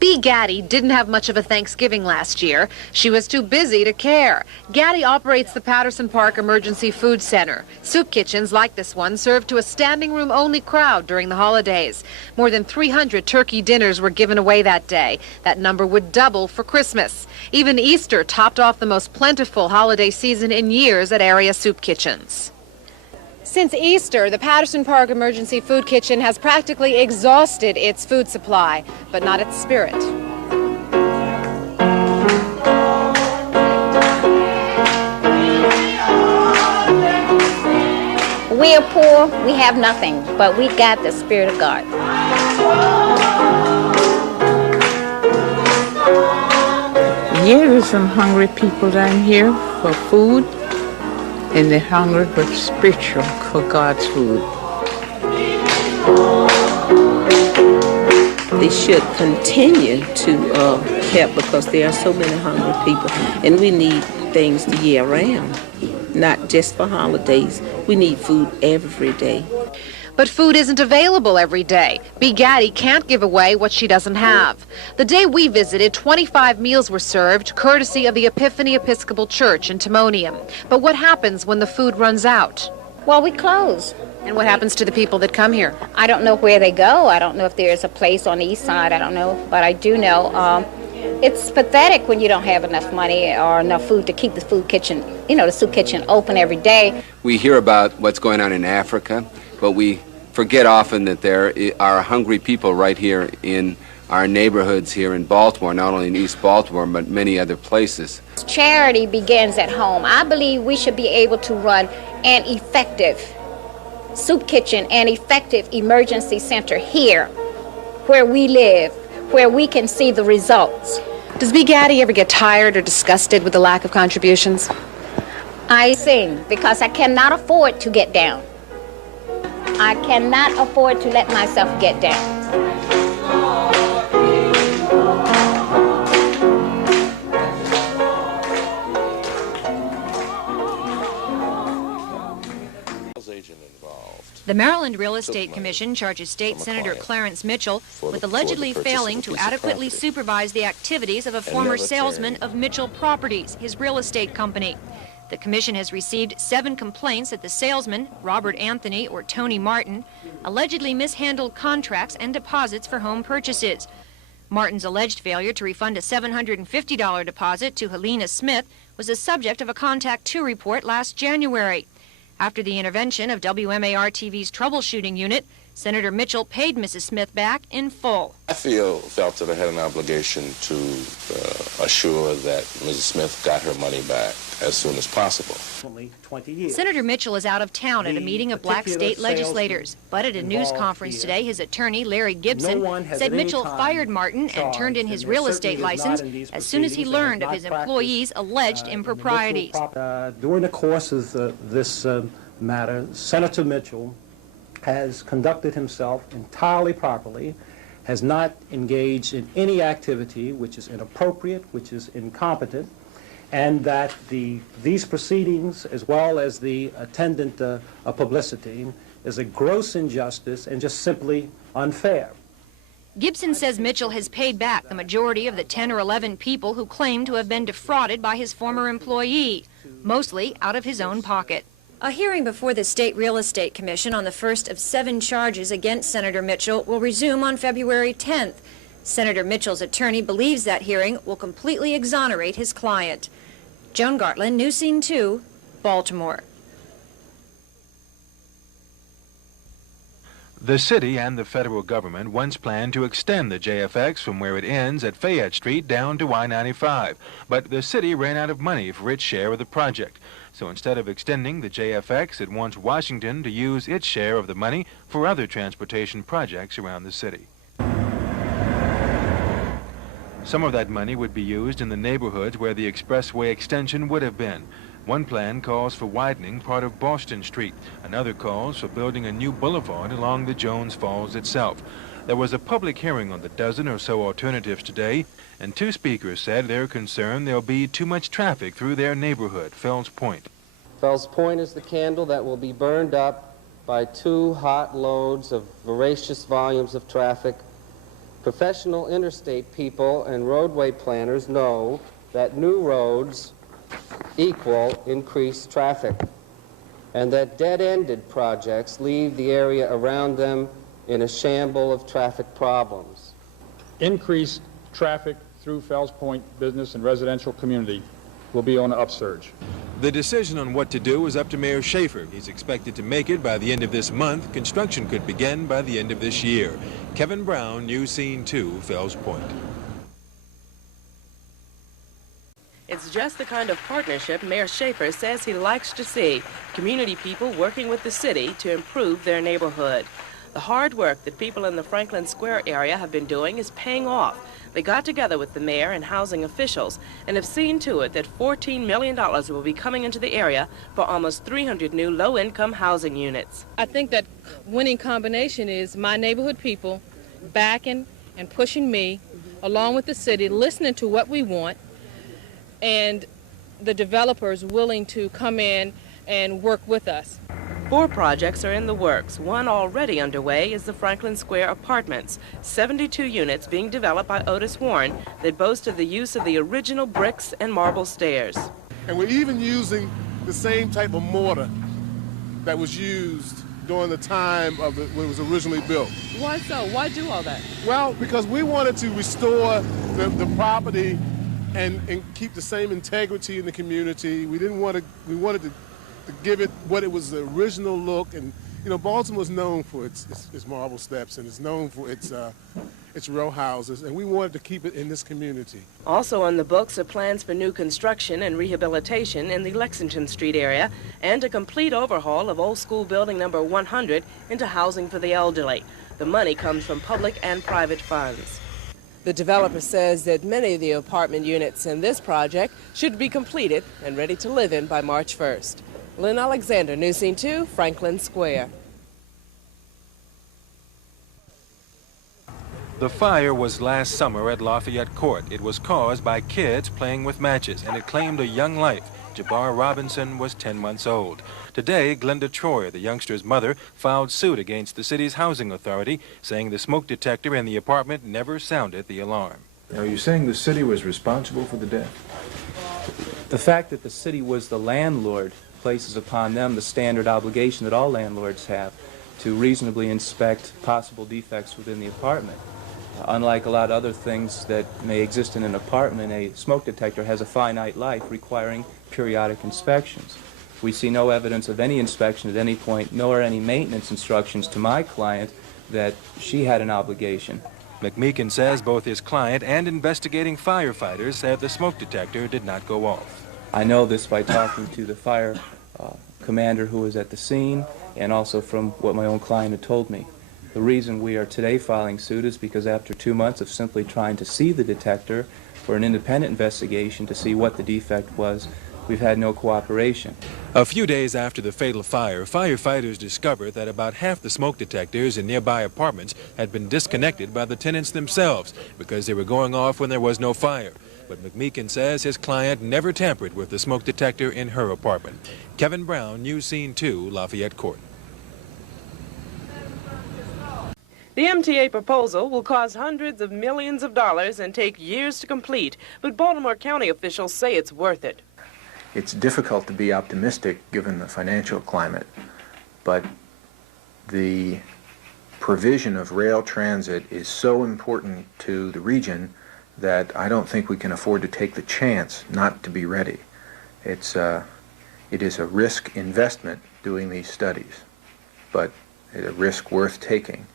Bea Gaddy didn't have much of a Thanksgiving last year. She was too busy to care. Gaddy operates the Patterson Park Emergency Food Center. Soup kitchens like this one serve to a standing room only crowd during the holidays. More than 300 turkey dinners were given away that day. That number would double for Christmas. Even Easter topped off the most plentiful holiday season in years at area soup kitchens. Since Easter, the Patterson Park Emergency Food Kitchen has practically exhausted its food supply, but not its spirit. We are poor, we have nothing, but we got the Spirit of God. Yeah, there's some hungry people down here for food. And they're hungry for spiritual, for God's food. They should continue to help because there are so many hungry people. And we need things the year round, not just for holidays. We need food every day. But food isn't available every day. Bea Gaddy can't give away what she doesn't have. The day we visited, 25 meals were served, courtesy of the Epiphany Episcopal Church in Timonium. But what happens when the food runs out? Well, we close. And what happens to the people that come here? I don't know where they go. I don't know if there's a place on the east side. I don't know. But I do know it's pathetic when you don't have enough money or enough food to keep the food kitchen, the soup kitchen open every day. We hear about what's going on in Africa, but we forget often that there are hungry people right here in our neighborhoods here in Baltimore, not only in East Baltimore, but many other places. Charity begins at home. I believe we should be able to run an effective soup kitchen, an effective emergency center here where we live, where we can see the results. Does Bea Gaddy ever get tired or disgusted with the lack of contributions? I sing because I cannot afford to get down. I cannot afford to let myself get down. The Maryland Real Estate Commission charges State Senator Clarence Mitchell with allegedly failing to adequately supervise the activities of a former salesman of Mitchell Properties, his real estate company. The commission has received 7 complaints that the salesman, Robert Anthony or Tony Martin, allegedly mishandled contracts and deposits for home purchases. Martin's alleged failure to refund a $750 deposit to Helena Smith was the subject of a Contact 2 report last January. After the intervention of WMAR-TV's troubleshooting unit, Senator Mitchell paid Mrs. Smith back in full. I felt that I had an obligation to assure that Mrs. Smith got her money back as soon as possible. Senator Mitchell is out of town at a meeting of black state legislators, but at a news conference today, his attorney, Larry Gibson, said Mitchell fired Martin and turned in his real estate license as soon as he learned of his employees' alleged improprieties. During the course of this matter, Senator Mitchell has conducted himself entirely properly, has not engaged in any activity which is inappropriate, which is incompetent, and that these proceedings, as well as the attendant publicity, is a gross injustice and just simply unfair. Gibson says Mitchell has paid back the majority of the 10 or 11 people who claim to have been defrauded by his former employee, mostly out of his own pocket. A hearing before the State Real Estate Commission on the first of 7 charges against Senator Mitchell will resume on February 10th. Senator Mitchell's attorney believes that hearing will completely exonerate his client. Joan Gartland, News Scene 2, Baltimore. The city and the federal government once planned to extend the JFX from where it ends at Fayette Street down to I-95, but the city ran out of money for its share of the project. So instead of extending the JFX, it wants Washington to use its share of the money for other transportation projects around the city. Some of that money would be used in the neighborhoods where the expressway extension would have been. One plan calls for widening part of Boston Street. Another calls for building a new boulevard along the Jones Falls itself. There was a public hearing on the dozen or so alternatives today, and 2 speakers said they're concerned there'll be too much traffic through their neighborhood, Fells Point. Fells Point is the candle that will be burned up by 2 hot loads of voracious volumes of traffic Professional interstate people and roadway planners know that new roads equal increased traffic, and that dead-ended projects leave the area around them in a shamble of traffic problems. Increased traffic through Fells Point business and residential community will be on an upsurge. The decision on what to do is up to Mayor Schaefer. He's expected to make it by the end of this month. Construction could begin by the end of this year. Kevin Brown, News Scene 2, Fells Point. It's just the kind of partnership Mayor Schaefer says he likes to see, community people working with the city to improve their neighborhood. The hard work that people in the Franklin Square area have been doing is paying off. They got together with the mayor and housing officials and have seen to it that $14 million will be coming into the area for almost 300 new low-income housing units. I think that winning combination is my neighborhood people backing and pushing me, along with the city, listening to what we want, and the developers willing to come in and work with us. 4 projects are in the works. One already underway is the Franklin Square Apartments, 72 units being developed by Otis Warren that boast of the use of the original bricks and marble stairs. And we're even using the same type of mortar that was used during the time of when it was originally built. Why so? Why do all that? Well, because we wanted to restore the property and keep the same integrity in the community. We wanted to give it what it was, the original look. And you know, Baltimore's known for its marble steps, and it's known for its row houses, and we wanted to keep it in this community. Also on the books are plans for new construction and rehabilitation in the Lexington Street area and a complete overhaul of Old School Building number 100 into housing for the elderly. The money comes from public and private funds. The developer says that many of the apartment units in this project should be completed and ready to live in by March 1st. Lynn Alexander, News Scene 2, Franklin Square. The fire was last summer at Lafayette Court. It was caused by kids playing with matches, and it claimed a young life. Jabbar Robinson was 10 months old. Today, Glenda Troyer, the youngster's mother, filed suit against the city's housing authority, saying the smoke detector in the apartment never sounded the alarm. Are you saying the city was responsible for the death? The fact that the city was the landlord places upon them the standard obligation that all landlords have to reasonably inspect possible defects within the apartment. Unlike a lot of other things that may exist in an apartment, a smoke detector has a finite life requiring periodic inspections. We see no evidence of any inspection at any point, nor any maintenance instructions to my client that she had an obligation. McMeekin says both his client and investigating firefighters said the smoke detector did not go off. I know this by talking to the fire commander who was at the scene, and also from what my own client had told me. The reason we are today filing suit is because after 2 months of simply trying to see the detector for an independent investigation to see what the defect was, we've had no cooperation. A few days after the fatal fire, firefighters discovered that about half the smoke detectors in nearby apartments had been disconnected by the tenants themselves because they were going off when there was no fire. But McMeekin says his client never tampered with the smoke detector in her apartment. Kevin Brown, News Scene 2, Lafayette Court. The MTA proposal will cost hundreds of millions of dollars and take years to complete, but Baltimore County officials say it's worth it. It's difficult to be optimistic given the financial climate, but the provision of rail transit is so important to the region that I don't think we can afford to take the chance not to be ready. It is a risk investment doing these studies, but a risk worth taking.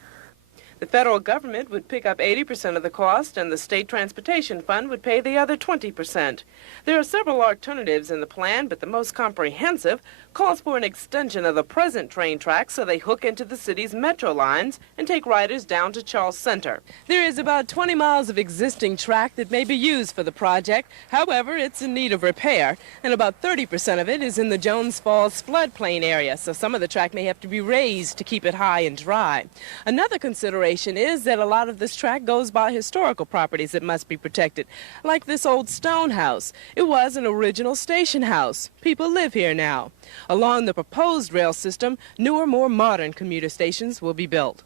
The federal government would pick up 80% of the cost, and the State Transportation Fund would pay the other 20%. There are several alternatives in the plan, but the most comprehensive calls for an extension of the present train tracks so they hook into the city's metro lines and take riders down to Charles Center. There is about 20 miles of existing track that may be used for the project. However, it's in need of repair, and about 30% of it is in the Jones Falls floodplain area, so some of the track may have to be raised to keep it high and dry. Another consideration is that a lot of this track goes by historical properties that must be protected, like this old stone house. It was an original station house. People live here now. Along the proposed rail system, newer, more modern commuter stations will be built.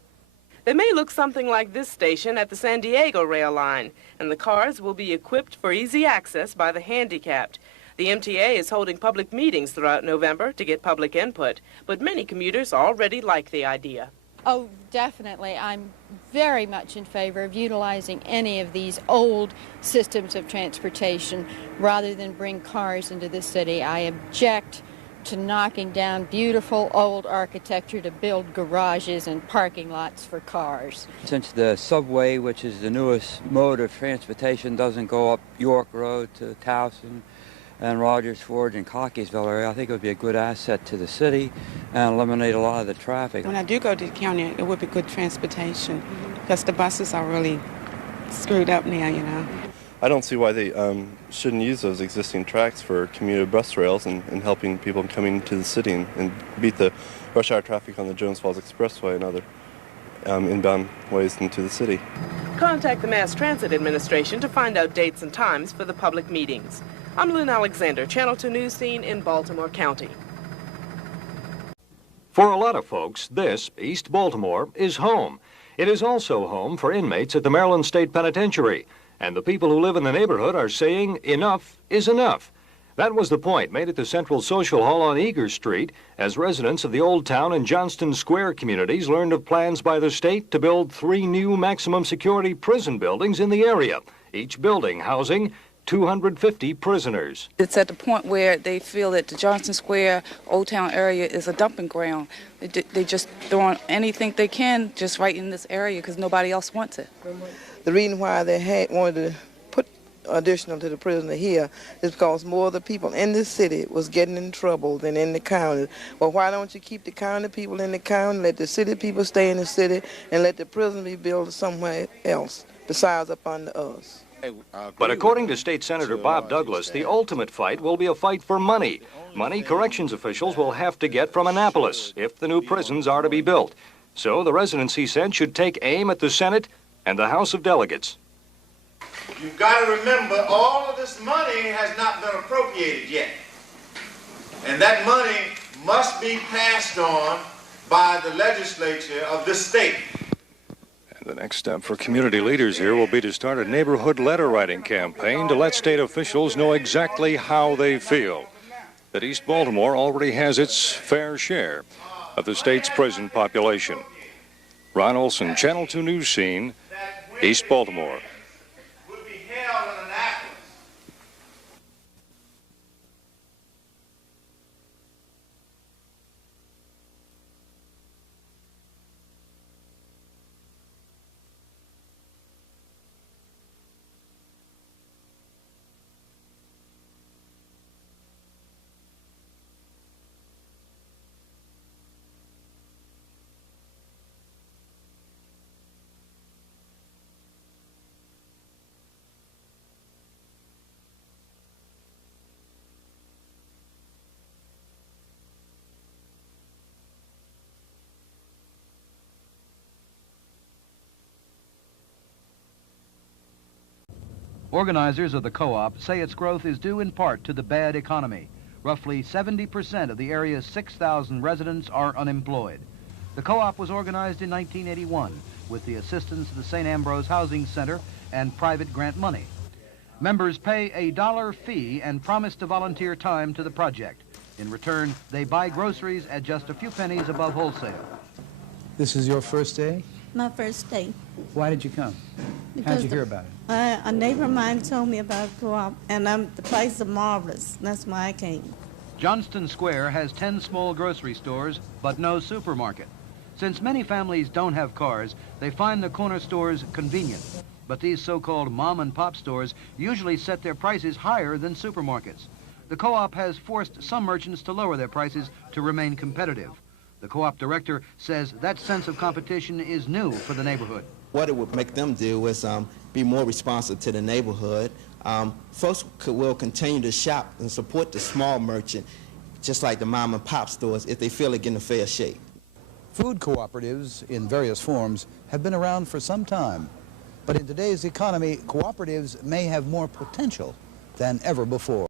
They may look something like this station at the San Diego rail line, and the cars will be equipped for easy access by the handicapped. The MTA is holding public meetings throughout November to get public input, but many commuters already like the idea. Oh, definitely. I'm very much in favor of utilizing any of these old systems of transportation rather than bring cars into the city. I object to knocking down beautiful old architecture to build garages and parking lots for cars. Since the subway, which is the newest mode of transportation, doesn't go up York Road to Towson and Rogers Forge and Cockeysville area, I think it would be a good asset to the city and eliminate a lot of the traffic. When I do go to the county, it would be good transportation because the buses are really screwed up now, you know. I don't see why they shouldn't use those existing tracks for commuter bus rails and helping people coming to the city and beat the rush hour traffic on the Jones Falls Expressway and other inbound ways into the city. Contact the Mass Transit Administration to find out dates and times for the public meetings. I'm Lynn Alexander, Channel 2 News Scene in Baltimore County. For a lot of folks, this, East Baltimore, is home. It is also home for inmates at the Maryland State Penitentiary. And the people who live in the neighborhood are saying enough is enough. That was the point made at the Central Social Hall on Eager Street as residents of the Old Town and Johnston Square communities learned of plans by the state to build 3 new maximum security prison buildings in the area, each building housing 250 prisoners. It's at the point where they feel that the Johnston Square, Old Town area is a dumping ground. They just throwing anything they can just right in this area because nobody else wants it. The reason why they wanted to put additional to the prisoner here is because more of the people in this city was getting in trouble than in the county. Well, why don't you keep the county people in the county, let the city people stay in the city, and let the prison be built somewhere else besides up under us? But according to State Senator Bob Douglas, the ultimate fight will be a fight for money. Money corrections officials will have to get from Annapolis if the new prisons are to be built. So the residents, he said, should take aim at the Senate and the House of Delegates. You've got to remember, all of this money has not been appropriated yet. And that money must be passed on by the legislature of this state. The next step for community leaders here will be to start a neighborhood letter-writing campaign to let state officials know exactly how they feel. That East Baltimore already has its fair share of the state's prison population. Ron Olson, Channel 2 News Scene, East Baltimore. Organizers of the co-op say its growth is due in part to the bad economy. Roughly 70% of the area's 6,000 residents are unemployed. The co-op was organized in 1981 with the assistance of the St. Ambrose Housing Center and private grant money. Members pay a $1 fee and promise to volunteer time to the project. In return, they buy groceries at just a few pennies above wholesale. This is your first day? My first day. Why did you come? How did you hear about it? A neighbor of mine told me about co-op, and the prices are marvelous. That's why I came. Johnston Square has 10 small grocery stores, but no supermarket. Since many families don't have cars, they find the corner stores convenient. But these so-called mom-and-pop stores usually set their prices higher than supermarkets. The co-op has forced some merchants to lower their prices to remain competitive. The co-op director says that sense of competition is new for the neighborhood. What it would make them do is be more responsive to the neighborhood. Folks will continue to shop and support the small merchant, just like the mom and pop stores, if they feel they're getting a fair shake. Food cooperatives in various forms have been around for some time. But in today's economy, cooperatives may have more potential than ever before.